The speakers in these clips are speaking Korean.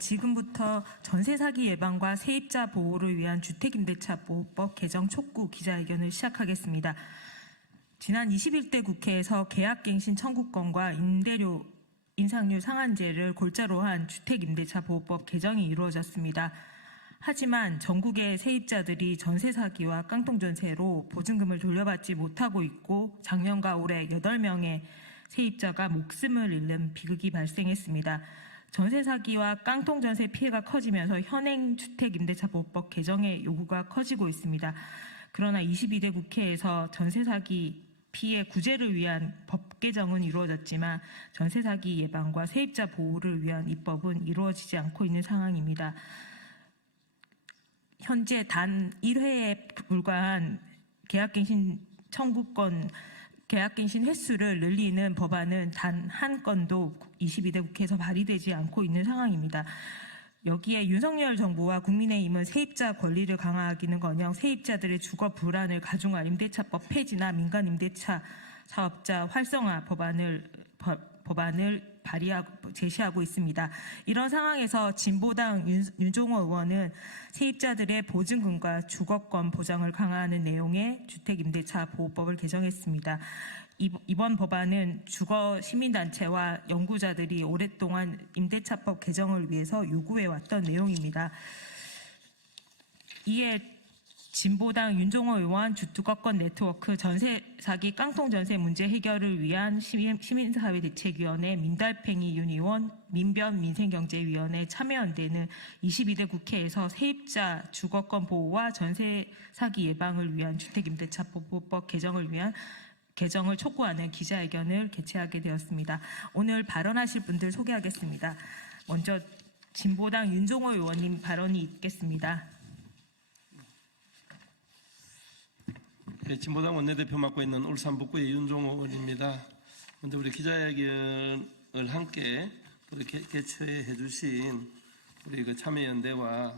지금부터 전세 사기 예방과 세입자 보호를 위한 주택임대차 보호법 개정 촉구 기자회견을 시작하겠습니다. 지난 21대 국회에서 계약갱신 청구권과 임대료 인상률 상한제를 골자로 한 주택임대차 보호법 개정이 이루어졌습니다. 하지만 전국의 세입자들이 전세 사기와 깡통전세로 보증금을 돌려받지 못하고 있고 작년과 올해 8명의 세입자가 목숨을 잃는 비극이 발생했습니다. 전세 사기와 깡통전세 피해가 커지면서 현행 주택임대차 보호법 개정의 요구가 커지고 있습니다. 그러나 22대 국회에서 전세 사기 피해 구제를 위한 법 개정은 이루어졌지만 전세 사기 예방과 세입자 보호를 위한 입법은 이루어지지 않고 있는 상황입니다. 현재 단 1회에 불과한 계약갱신 청구권, 계약갱신 횟수를 늘리는 법안은 단 한 건도 22대 국회에서 발의되지 않고 있는 상황입니다. 여기에 윤석열 정부와 국민의힘은 세입자 권리를 강화하기는커녕 세입자들의 주거 불안을 가중할 임대차법 폐지나 민간 임대차 사업자 활성화 법안을 제시하고 있습니다. 이런 상황에서 진보당 윤종호 의원은 세입자들의 보증금과 주거권 보장을 강화하는 내용의 주택임대차 보호법을 개정했습니다. 이번 법안은 주거 시민단체와 연구자들이 오랫동안 임대차법 개정을 위해서 요구해왔던 내용입니다. 이에 진보당 윤종호 의원 주거권 네트워크 전세 사기 깡통 전세 문제 해결을 위한 시민사회 대책위원회 민달팽이 윤의원 민변 민생경제위원회 참여연대는 22대 국회에서 세입자 주거권 보호와 전세 사기 예방을 위한 주택임대차 보호법 개정을 촉구하는 기자회견을 개최하게 되었습니다. 오늘 발언하실 분들 소개하겠습니다. 먼저 진보당 윤종호 의원님 발언이 있겠습니다. 네, 진보당 원내대표 맡고 있는 울산 북구의 윤종호 의원입니다. 먼저 우리 기자회견을 함께 개최해 주신 우리 참여연대와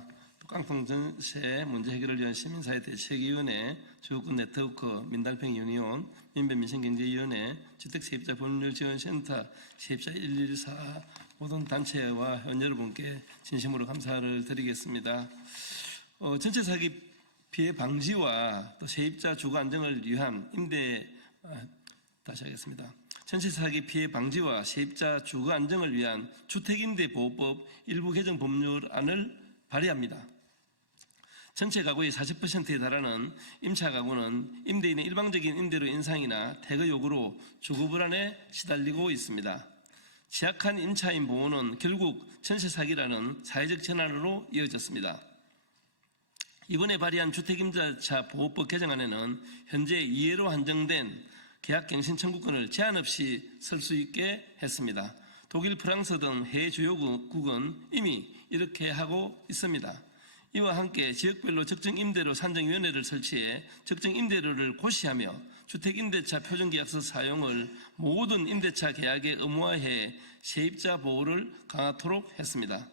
깡통전세 문제 해결을 위한 시민사회 대책위원회 주거권 네트워크 민달팽이 윤의원 민변민생경제위원회 주택세입자법률지원센터 세입자 114 모든 단체와 회원 여러분께 진심으로 감사를 드리겠습니다. 전세 사기 피해 방지와 또 세입자 주거 안정을 위한 전세 사기 피해 방지와 세입자 주거 안정을 위한 주택임대보호법 일부 개정 법률안을 발의합니다. 전체 가구의 40%에 달하는 임차 가구는 임대인의 일방적인 임대료 인상이나 퇴거 요구로 주거 불안에 시달리고 있습니다. 취약한 임차인 보호는 결국 전세 사기라는 사회적 전환으로 이어졌습니다. 이번에 발의한 주택임대차 보호법 개정안에는 현재 이해로 한정된 계약갱신 청구권을 제한 없이 쓸 수 있게 했습니다. 독일, 프랑스 등 해외 주요국은 이미 이렇게 하고 있습니다. 이와 함께 지역별로 적정 임대료 산정위원회를 설치해 적정 임대료를 고시하며 주택임대차 표준계약서 사용을 모든 임대차 계약에 의무화해 세입자 보호를 강화하도록 했습니다.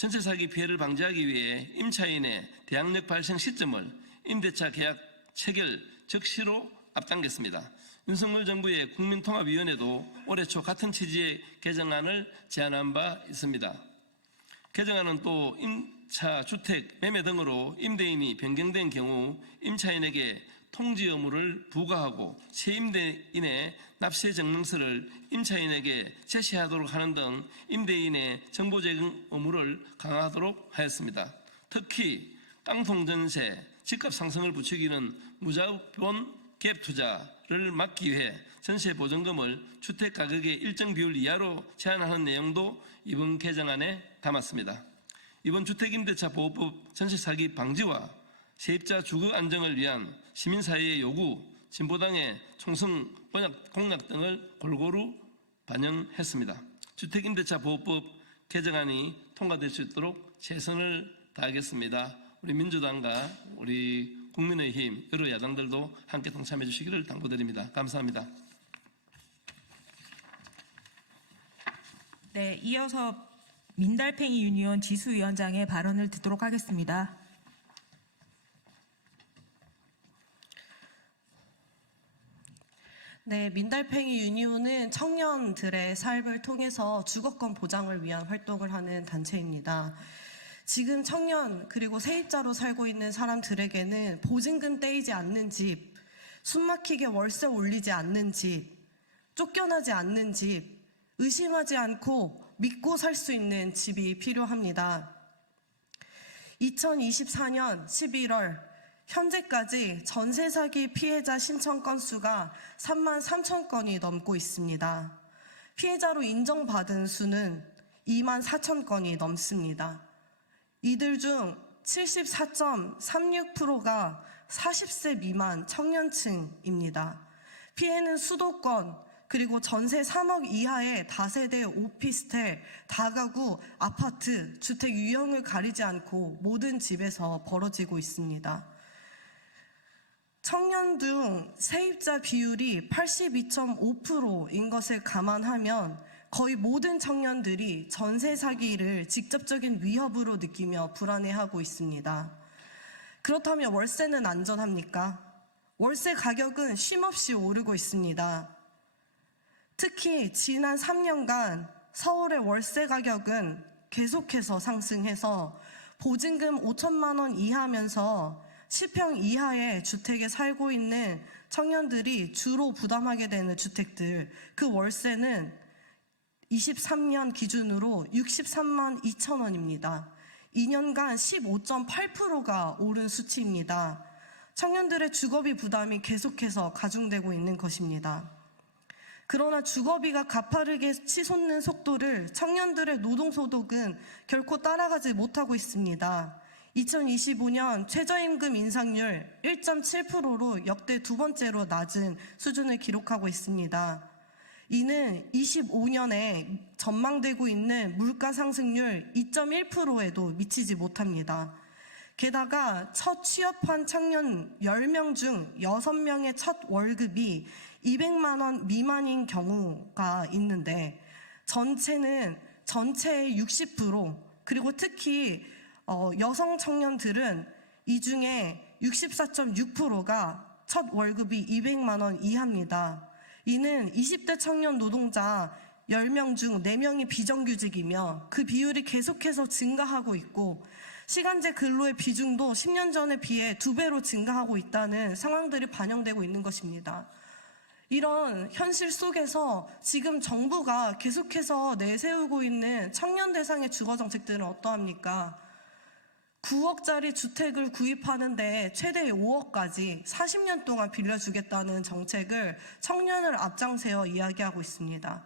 전세 사기 피해를 방지하기 위해 임차인의 대항력 발생 시점을 임대차 계약 체결 적시로 앞당겼습니다. 윤석열 정부의 국민통합위원회도 올해 초 같은 취지의 개정안을 제안한 바 있습니다. 개정안은 또 임차 주택 매매 등으로 임대인이 변경된 경우 임차인에게 통지 의무를 부과하고 새 임대인의 납세 증명서를 임차인에게 제시하도록 하는 등 임대인의 정보 제공 의무를 강화하도록 하였습니다. 특히 깡통전세, 집값 상승을 부추기는 무자본 갭 투자를 막기 위해 전세 보증금을 주택 가격의 일정 비율 이하로 제한하는 내용도 이번 개정안에 담았습니다. 이번 주택임대차 보호법 전세 사기 방지와 세입자 주거 안정을 위한 시민사회의 요구, 진보당의 총선 공약 등을 골고루 반영했습니다. 주택임대차 보호법 개정안이 통과될 수 있도록 최선을 다하겠습니다. 우리 민주당과 우리 국민의힘 여러 야당들도 함께 동참해 주시기를 당부드립니다. 감사합니다. 네, 이어서 민달팽이 윤의원 지수위원장의 발언을 듣도록 하겠습니다. 네, 민달팽이 유니온은 청년들의 삶을 통해서 주거권 보장을 위한 활동을 하는 단체입니다. 지금 청년 그리고 세입자로 살고 있는 사람들에게는 보증금 떼이지 않는 집, 숨막히게 월세 올리지 않는 집, 쫓겨나지 않는 집, 의심하지 않고 믿고 살 수 있는 집이 필요합니다. 2024년 11월 현재까지 전세 사기 피해자 신청 건수가 3만 3천 건이 넘고 있습니다. 피해자로 인정받은 수는 2만 4천 건이 넘습니다. 이들 중 74.36%가 40세 미만 청년층입니다. 피해는 수도권 그리고 전세 3억 이하의 다세대 오피스텔, 다가구, 아파트, 주택 유형을 가리지 않고 모든 집에서 벌어지고 있습니다. 청년 중 세입자 비율이 82.5%인 것을 감안하면 거의 모든 청년들이 전세 사기를 직접적인 위협으로 느끼며 불안해하고 있습니다. 그렇다면 월세는 안전합니까? 월세 가격은 쉼없이 오르고 있습니다. 특히 지난 3년간 서울의 월세 가격은 계속해서 상승해서 보증금 5천만 원 이하면서 10평 이하의 주택에 살고 있는 청년들이 주로 부담하게 되는 주택들, 그 월세는 23년 기준으로 63만 2천 원입니다. 2년간 15.8%가 오른 수치입니다. 청년들의 주거비 부담이 계속해서 가중되고 있는 것입니다. 그러나 주거비가 가파르게 치솟는 속도를 청년들의 노동소득은 결코 따라가지 못하고 있습니다. 2025년 최저임금 인상률 1.7%로 역대 두 번째로 낮은 수준을 기록하고 있습니다. 이는 25년에 전망되고 있는 물가 상승률 2.1%에도 미치지 못합니다. 게다가 첫 취업한 청년 10명 중 6명의 첫 월급이 200만 원 미만인 경우가 있는데 전체의 60% 그리고 특히 여성 청년들은 이 중에 64.6%가 첫 월급이 200만 원 이하입니다. 이는 20대 청년 노동자 10명 중 4명이 비정규직이며 그 비율이 계속해서 증가하고 있고 시간제 근로의 비중도 10년 전에 비해 2배로 증가하고 있다는 상황들이 반영되고 있는 것입니다. 이런 현실 속에서 지금 정부가 계속해서 내세우고 있는 청년 대상의 주거 정책들은 어떠합니까? 9억짜리 주택을 구입하는데 최대 5억까지 40년 동안 빌려주겠다는 정책을 청년을 앞장세워 이야기하고 있습니다.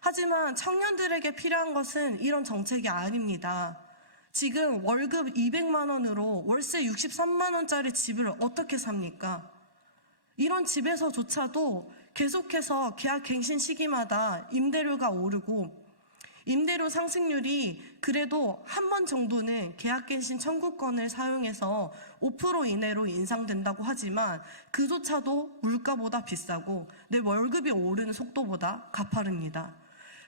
하지만 청년들에게 필요한 것은 이런 정책이 아닙니다. 지금 월급 200만 원으로 월세 63만 원짜리 집을 어떻게 삽니까? 이런 집에서조차도 계속해서 계약갱신 시기마다 임대료가 오르고 임대료 상승률이 그래도 한 번 정도는 계약갱신 청구권을 사용해서 5% 이내로 인상된다고 하지만 그조차도 물가보다 비싸고 내 월급이 오르는 속도보다 가파릅니다.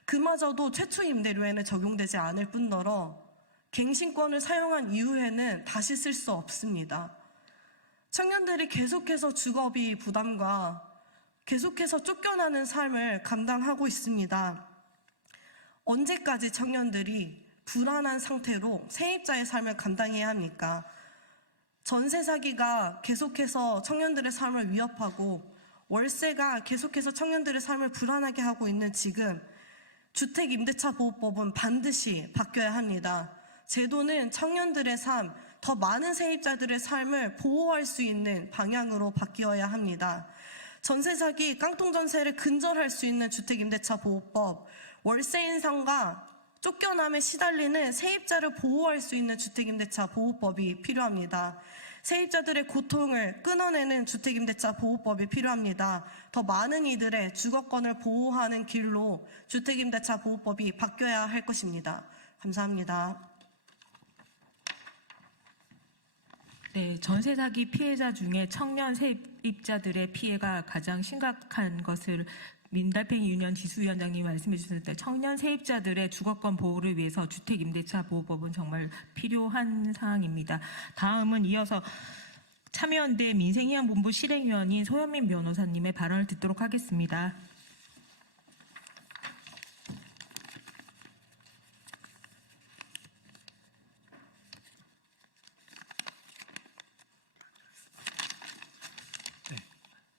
그마저도 최초 임대료에는 적용되지 않을 뿐더러 갱신권을 사용한 이후에는 다시 쓸 수 없습니다. 청년들이 계속해서 주거비 부담과 계속해서 쫓겨나는 삶을 감당하고 있습니다. 언제까지 청년들이 불안한 상태로 세입자의 삶을 감당해야 합니까? 전세 사기가 계속해서 청년들의 삶을 위협하고 월세가 계속해서 청년들의 삶을 불안하게 하고 있는 지금 주택임대차 보호법은 반드시 바뀌어야 합니다. 제도는 청년들의 삶, 더 많은 세입자들의 삶을 보호할 수 있는 방향으로 바뀌어야 합니다. 전세 사기, 깡통 전세를 근절할 수 있는 주택임대차 보호법, 월세 인상과 쫓겨남에 시달리는 세입자를 보호할 수 있는 주택임대차 보호법이 필요합니다. 세입자들의 고통을 끊어내는 주택임대차 보호법이 필요합니다. 더 많은 이들의 주거권을 보호하는 길로 주택임대차 보호법이 바뀌어야 할 것입니다. 감사합니다. 네, 전세 사기 피해자 중에 청년 세입자들의 피해가 가장 심각한 것을 민달팽이 유니온 지수위원장님이 말씀해 주셨을 때 청년 세입자들의 주거권 보호를 위해서 주택임대차 보호법은 정말 필요한 사항입니다. 다음은 이어서 참여연대 민생희망본부 실행위원인 소현민 변호사님의 발언을 듣도록 하겠습니다.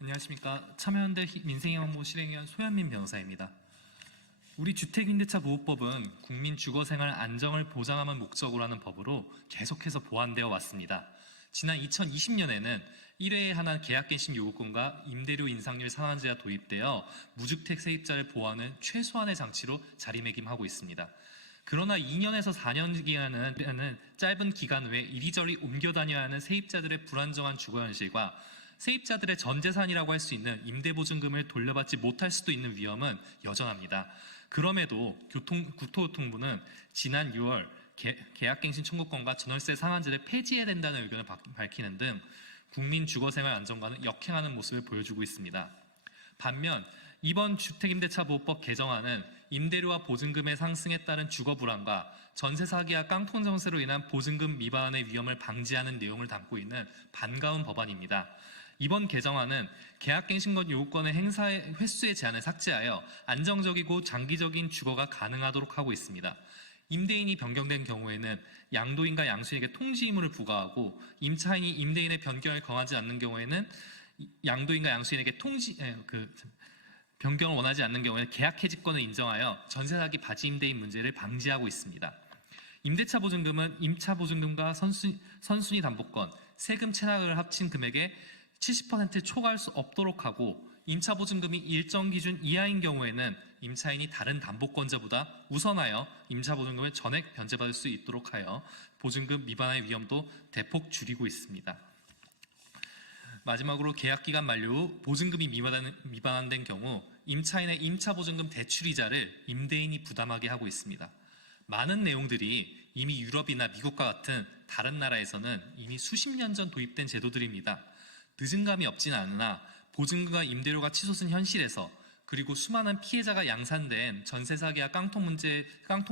안녕하십니까. 참여연대 민생희망본부 실행위원 소현민 변호사입니다. 우리 주택임대차보호법은 국민 주거생활 안정을 보장하는 목적으로 하는 법으로 계속해서 보완되어 왔습니다. 지난 2020년에는 1회에 하나 계약갱신 요구권과 임대료 인상률 상한제가 도입되어 무주택 세입자를 보호하는 최소한의 장치로 자리매김하고 있습니다. 그러나 2년에서 4년 기간은 짧은 기간 외에 이리저리 옮겨 다녀야 하는 세입자들의 불안정한 주거 현실과 세입자들의 전 재산이라고 할 수 있는 임대보증금을 돌려받지 못할 수도 있는 위험은 여전합니다. 그럼에도 국토교통부는 지난 6월 계약갱신 청구권과 전월세 상한제를 폐지해야 된다는 의견을 밝히는 등 국민 주거생활 안정과는 역행하는 모습을 보여주고 있습니다. 반면 이번 주택임대차보호법 개정안은 임대료와 보증금의 상승에 따른 주거 불안과 전세 사기와 깡통 정세로 인한 보증금 미반환의 위험을 방지하는 내용을 담고 있는 반가운 법안입니다. 이번 개정안은 계약갱신권 요구권의 행사의 횟수의 제한을 삭제하여 안정적이고 장기적인 주거가 가능하도록 하고 있습니다. 임대인이 변경된 경우에는 양도인과 양수인에게 통지 의무를 부과하고 임차인이 임대인의 변경을 권하지 않는 경우에는 양도인과 양수인에게 변경을 원하지 않는 경우에는 계약 해지권을 인정하여 전세 사기 바지 임대인 문제를 방지하고 있습니다. 임대차 보증금은 임차 보증금과 선순위 담보권, 세금 체납을 합친 금액의 70% 초과할 수 없도록 하고 임차 보증금이 일정 기준 이하인 경우에는 임차인이 다른 담보권자보다 우선하여 임차 보증금을 전액 변제받을 수 있도록 하여 보증금 미반환의 위험도 대폭 줄이고 있습니다. 마지막으로 계약기간 만료 후 보증금이 미반환된 경우 임차인의 임차 보증금 대출이자를 임대인이 부담하게 하고 있습니다. 많은 내용들이 이미 유럽이나 미국과 같은 다른 나라에서는 이미 수십 년 전 도입된 제도들입니다. 늦은 감이 없지는 않으나 보증금과 임대료가 치솟은 현실에서 그리고 수많은 피해자가 양산된 전세 사기와 깡통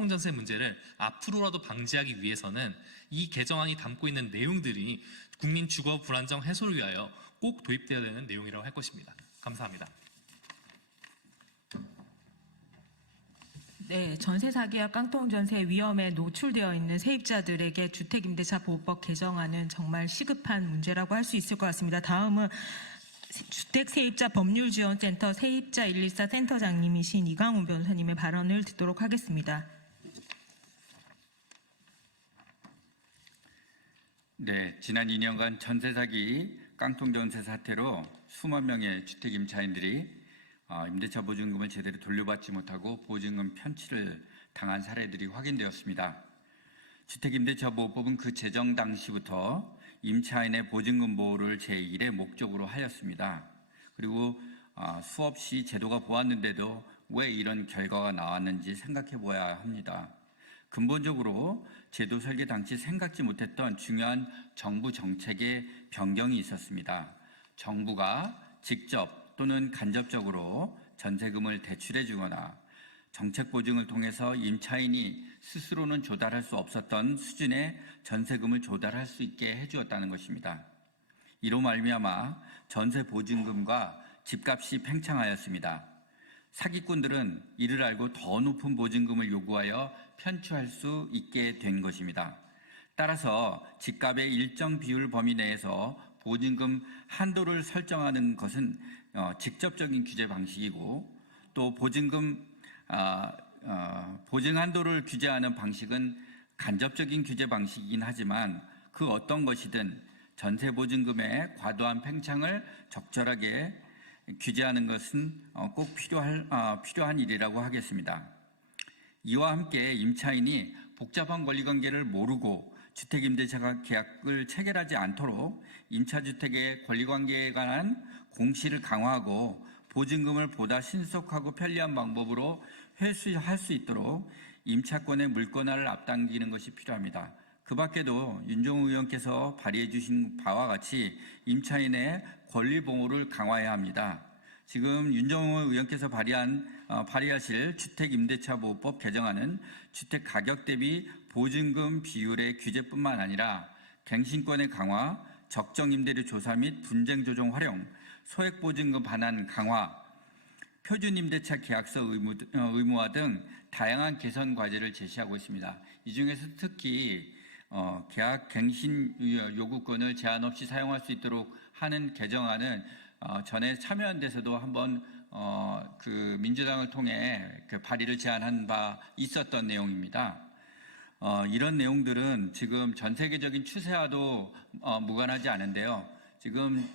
전세 문제를 앞으로라도 방지하기 위해서는 이 개정안이 담고 있는 내용들이 국민 주거 불안정 해소를 위하여 꼭 도입되어야 되는 내용이라고 할 것입니다. 감사합니다. 네, 전세 사기와 깡통 전세 위험에 노출되어 있는 세입자들에게 주택임대차보호법 개정안은 정말 시급한 문제라고 할 수 있을 것 같습니다. 다음은 주택세입자 법률지원센터 세입자 114 센터장님이신 이강훈 변호사님의 발언을 듣도록 하겠습니다. 네, 지난 2년간 전세 사기, 깡통 전세 사태로 수만 명의 주택 임차인들이 임대차 보증금을 제대로 돌려받지 못하고 보증금 편취를 당한 사례들이 확인되었습니다. 주택임대차보호법은 그 제정 당시부터 임차인의 보증금 보호를 제1의 목적으로 하였습니다. 그리고 수없이 제도가 보았는데도 왜 이런 결과가 나왔는지 생각해 보아야 합니다. 근본적으로 제도 설계 당시 생각지 못했던 중요한 정부 정책의 변경이 있었습니다. 정부가 직접 또는 간접적으로 전세금을 대출해 주거나 정책 보증을 통해서 임차인이 스스로는 조달할 수 없었던 수준의 전세금을 조달할 수 있게 해주었다는 것입니다. 이로 말미암아 전세 보증금과 집값이 팽창하였습니다. 사기꾼들은 이를 알고 더 높은 보증금을 요구하여 편취할 수 있게 된 것입니다. 따라서 집값의 일정 비율 범위 내에서 보증금 한도를 설정하는 것은 직접적인 규제 방식이고 또 보증금 보증 한도를 규제하는 방식은 간접적인 규제 방식이긴 하지만 그 어떤 것이든 전세 보증금의 과도한 팽창을 적절하게 규제하는 것은 꼭 필요한 일이라고 하겠습니다. 이와 함께 임차인이 복잡한 권리관계를 모르고 주택임대차 계약을 체결하지 않도록 임차주택의 권리관계에 관한 공시를 강화하고 보증금을 보다 신속하고 편리한 방법으로 회수할 수 있도록 임차권의 물권화를 앞당기는 것이 필요합니다. 그 밖에도 윤종우 의원께서 발의해 주신 바와 같이 임차인의 권리 보호를 강화해야 합니다. 지금 윤종우 의원께서 발의하실 주택임대차보호법 개정안은 주택가격 대비 보증금 비율의 규제뿐만 아니라 갱신권의 강화, 적정 임대료 조사 및 분쟁 조정 활용, 소액 보증금 반환 강화, 표준 임대차 계약서 의무화 등 다양한 개선 과제를 제시하고 있습니다. 이 중에서 특히 계약 갱신 요구권을 제한 없이 사용할 수 있도록 하는 개정안은 전에 참여한 데서도 한번 그 민주당을 통해 그 발의를 제안한 바 있었던 내용입니다. 이런 내용들은 지금 전 세계적인 추세와도 무관하지 않은데요. 지금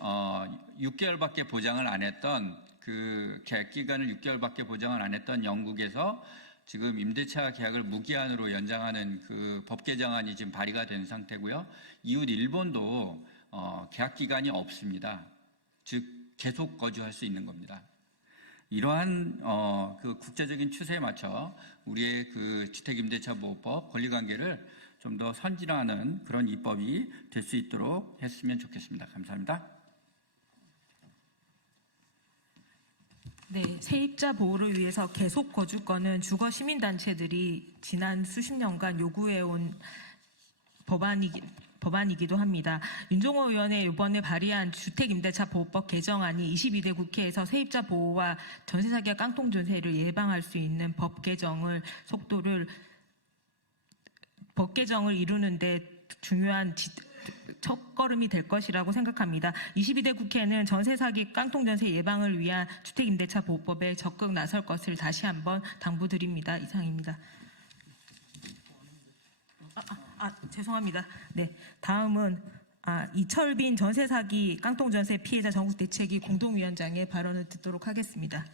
6개월밖에 보장을 안 했던 그 계약 기간을 6개월밖에 보장을 안 했던 영국에서 지금 임대차 계약을 무기한으로 연장하는 그 법 개정안이 지금 발의가 된 상태고요. 이웃 일본도 계약 기간이 없습니다. 즉 계속 거주할 수 있는 겁니다. 이러한 그 국제적인 추세에 맞춰 우리의 그 주택임대차보호법 권리관계를 좀 더 선진화하는 그런 입법이 될 수 있도록 했으면 좋겠습니다. 감사합니다. 네, 세입자 보호를 위해서 계속 거주권은 주거 시민단체들이 지난 수십 년간 요구해온 법안이기도 합니다. 윤종호 의원의 이번에 발의한 주택임대차보호법 개정안이 22대 국회에서 세입자 보호와 전세사기와 깡통전세를 예방할 수 있는 법 개정을 이루는데 중요한 첫걸음이 될 것이라고 생각합니다. 22대 국회는 전세사기 깡통전세 예방을 위한 주택임대차보호법에 적극 나설 것을 다시 한번 당부드립니다. 이상입니다. 죄송합니다. 네, 다음은 이철빈 전세사기 깡통전세 피해자 전국대책위 공동위원장의 발언을 듣도록 하겠습니다.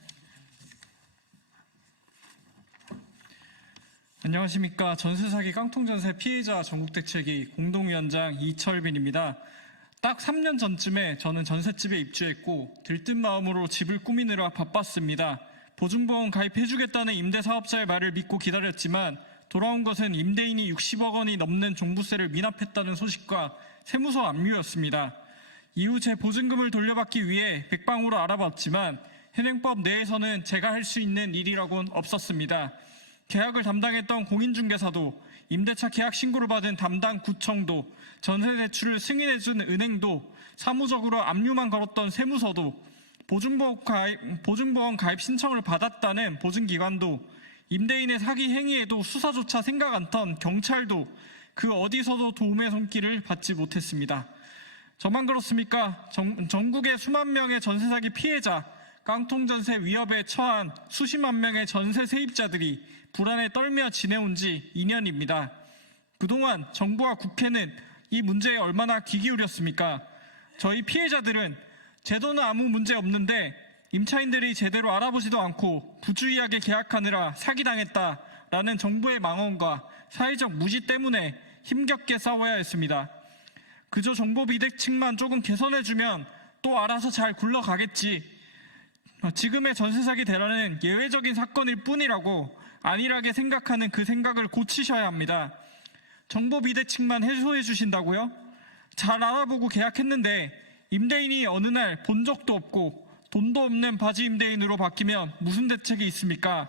안녕하십니까. 전세사기 깡통전세 피해자 전국대책위 공동위원장 이철빈입니다. 딱 3년 전쯤에 저는 전셋집에 입주했고 들뜬 마음으로 집을 꾸미느라 바빴습니다. 보증보험 가입해주겠다는 임대사업자의 말을 믿고 기다렸지만 돌아온 것은 임대인이 60억 원이 넘는 종부세를 미납했다는 소식과 세무서 압류였습니다. 이후 제 보증금을 돌려받기 위해 백방으로 알아봤지만 현행법 내에서는 제가 할 수 있는 일이라고는 없었습니다. 계약을 담당했던 공인중개사도, 임대차 계약 신고를 받은 담당 구청도, 전세대출을 승인해준 은행도, 사무적으로 압류만 걸었던 세무서도, 보증보험 가입 신청을 받았다는 보증기관도, 임대인의 사기 행위에도 수사조차 생각 않던 경찰도 그 어디서도 도움의 손길을 받지 못했습니다. 저만 그렇습니까? 전국의 수만 명의 전세사기 피해자, 깡통전세 위협에 처한 수십만 명의 전세 세입자들이 불안에 떨며 지내온 지 2년입니다. 그동안 정부와 국회는 이 문제에 얼마나 귀 기울였습니까? 저희 피해자들은 제도는 아무 문제 없는데 임차인들이 제대로 알아보지도 않고 부주의하게 계약하느라 사기당했다라는 정부의 망언과 사회적 무지 때문에 힘겹게 싸워야 했습니다. 그저 정보 비대칭만 조금 개선해주면 또 알아서 잘 굴러가겠지. 지금의 전세사기 대란은 예외적인 사건일 뿐이라고 안일하게 생각하는 그 생각을 고치셔야 합니다. 정보 비대칭만 해소해 주신다고요? 잘 알아보고 계약했는데 임대인이 어느 날 본 적도 없고 돈도 없는 바지 임대인으로 바뀌면 무슨 대책이 있습니까?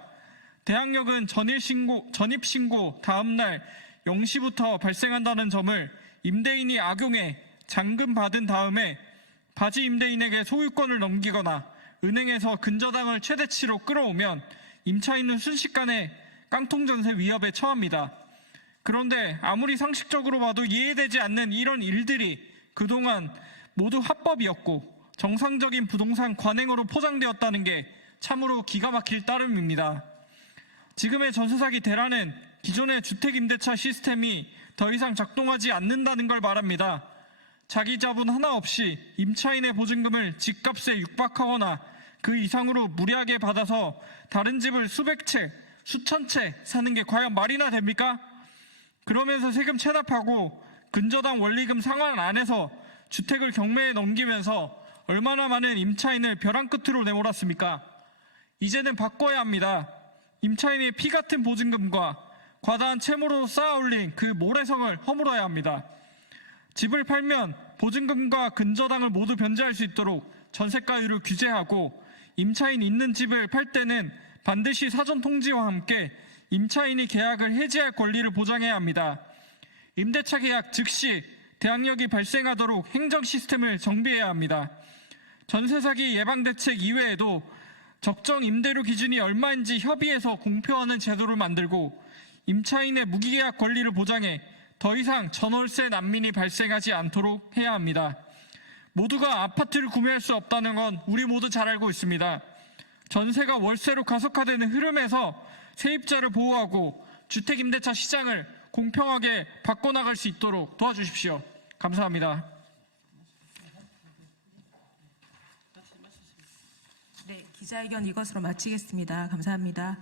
대항력은 전입신고 다음 날 0시부터 발생한다는 점을 임대인이 악용해 잔금 받은 다음에 바지 임대인에게 소유권을 넘기거나 은행에서 근저당을 최대치로 끌어오면 임차인은 순식간에 깡통전세 위협에 처합니다. 그런데 아무리 상식적으로 봐도 이해되지 않는 이런 일들이 그동안 모두 합법이었고 정상적인 부동산 관행으로 포장되었다는 게 참으로 기가 막힐 따름입니다. 지금의 전세사기 대란은 기존의 주택임대차 시스템이 더 이상 작동하지 않는다는 걸 말합니다. 자기 자본 하나 없이 임차인의 보증금을 집값에 육박하거나 그 이상으로 무리하게 받아서 다른 집을 수백 채, 수천 채 사는 게 과연 말이나 됩니까? 그러면서 세금 체납하고 근저당 원리금 상환 안에서 주택을 경매에 넘기면서 얼마나 많은 임차인을 벼랑 끝으로 내몰았습니까? 이제는 바꿔야 합니다. 임차인의 피 같은 보증금과 과다한 채무로 쌓아올린 그 모래성을 허물어야 합니다. 집을 팔면 보증금과 근저당을 모두 변제할 수 있도록 전세가율을 규제하고 임차인 있는 집을 팔 때는 반드시 사전 통지와 함께 임차인이 계약을 해지할 권리를 보장해야 합니다. 임대차 계약 즉시 대항력이 발생하도록 행정 시스템을 정비해야 합니다. 전세 사기 예방 대책 이외에도 적정 임대료 기준이 얼마인지 협의해서 공표하는 제도를 만들고 임차인의 무기계약 권리를 보장해 더 이상 전월세 난민이 발생하지 않도록 해야 합니다. 모두가 아파트를 구매할 수 없다는 건 우리 모두 잘 알고 있습니다. 전세가 월세로 가속화되는 흐름에서 세입자를 보호하고 주택임대차 시장을 공평하게 바꿔나갈 수 있도록 도와주십시오. 감사합니다. 네, 기자회견 이것으로 마치겠습니다. 감사합니다.